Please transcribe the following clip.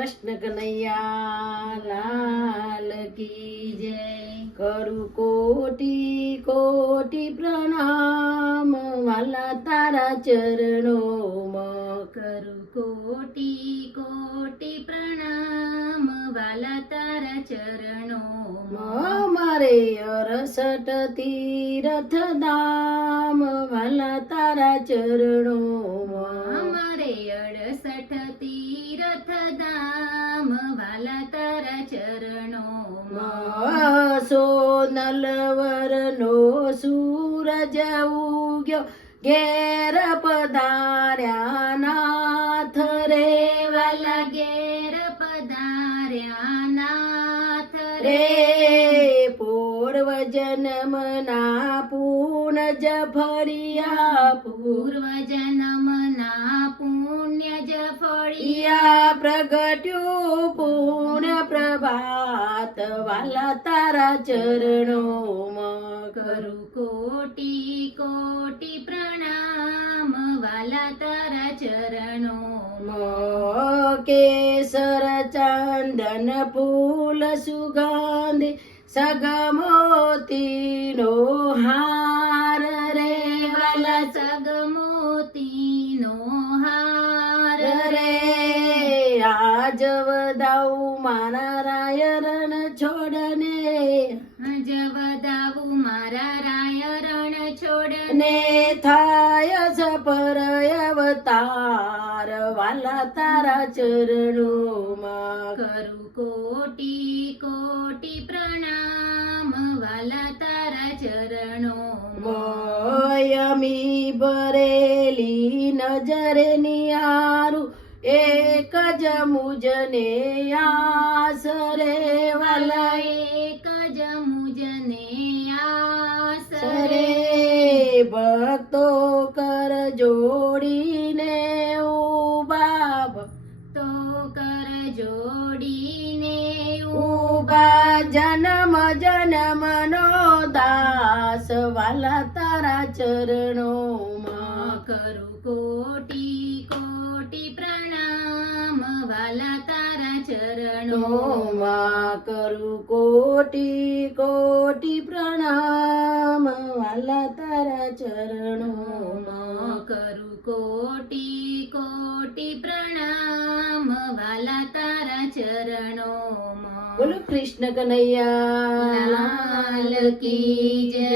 કૃષ્ણ કનૈયા લાલ કી જય. કરું કોટી કોટી પ્રણામ વાલા તારા ચરણોમાં. કરું કોટી કોટી પ્રણામ વાલા તારા ચરણોમાં. મારે 68 તીર્થ ધામ વાલા તારા ચરણોમાં. મારે 68 તીર્થ ધામ વાલા તારા ચરણોમાં. સોનલવરનો સૂરજ ઉગ્યો ઘેર પધાર્યા નાથ રે. વાલા ઘેર પધાર્યા નાથ રે પૂર્વ જન્મના પુણ્ય જ ફળિયા. પૂર્વ જન્મના પુણ્ય જ ફળિયા. યા પ્રગટ્યું પુણ્ય પ્રભાત વાલા તારા ચરણોમાં. કરું કોટી કોટી પ્રણામ વાલા તારા ચરણોમાં. કેસર ચંદન ફૂલ સુગંધી સગમોતીનો હાર રે. વાલા સગમોતીનો હાર રે આજ વધાવું મારા રાયરણ છોડને. જવદાવું મારા રાય રણ છોડને. ને થાય સફર અવતાર વાલા તારા ચરણોમાં. કરું કોટી કોટી પ્રણામ વાલા તારા ચરણોમાં. યમી ભરેલી નજરે નિયારું એક જ મુજને આસ રે. વાલા એક જ મુજને આસ રે ભક્તો કર જોડીને ઉભા. તો કર જોડીને ઉભા જન્મ જન્મનો દાસ વાલા તારા ચરણોમાં. કરું કોટી કોટી પ્રણામ વાલા તારા ચરણોમાં. કરું કોટી કોટી પ્રણામ વાલા તારા ચરણોમાં. કરું કોટી કોટી પ્રણામ વાલા તારા ચરણોમાં. બોલો કૃષ્ણ કનૈયા લાલ કી જય.